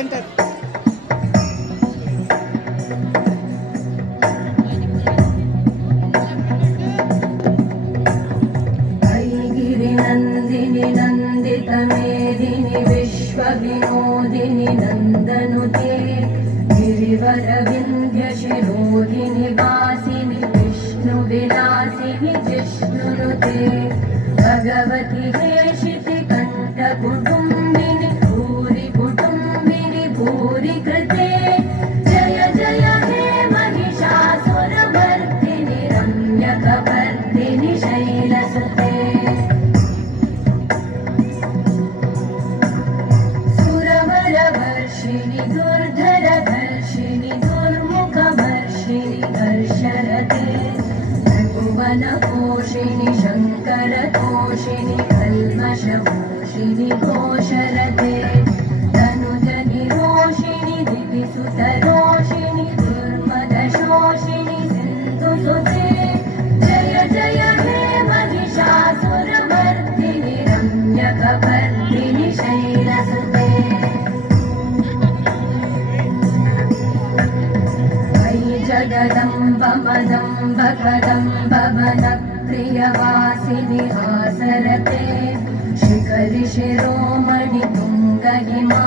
centre Nandini Nandit मेदिनी विश्व विनोदिनी नंदनुते गिरिवर विंध्य शिरोधिनी वासिनी विष्णु विलासिनी जिष्णुनुते भगवती हेशिति कंठ कुटुंबिनी भूरि कुटुंबिनी भूरि कृते जय जय हे महिषासुरमर्दिनि रम्यकपर्दिनि शैलसुते सुरवरवर्षिणि दुर्धरधर्षिणि दुर्मुखवर्षिणि कर्षरते भुवनपोषिणि शङ्करतोषिणि कल्मषपोषिणि घोषरते तनुजनिरोषिणि दिविसुतरोषिणि दुर्मदशोषिणि सिन्धुसुते जय जय हे महिषासुरमर्दिनि रम्यकपर्दिनि शैलसुते जगदम्ब मदम्ब कदम्ब वनप्रियवासिनि हासरते शिखरि शिरोमणि तुङ्ग हिमा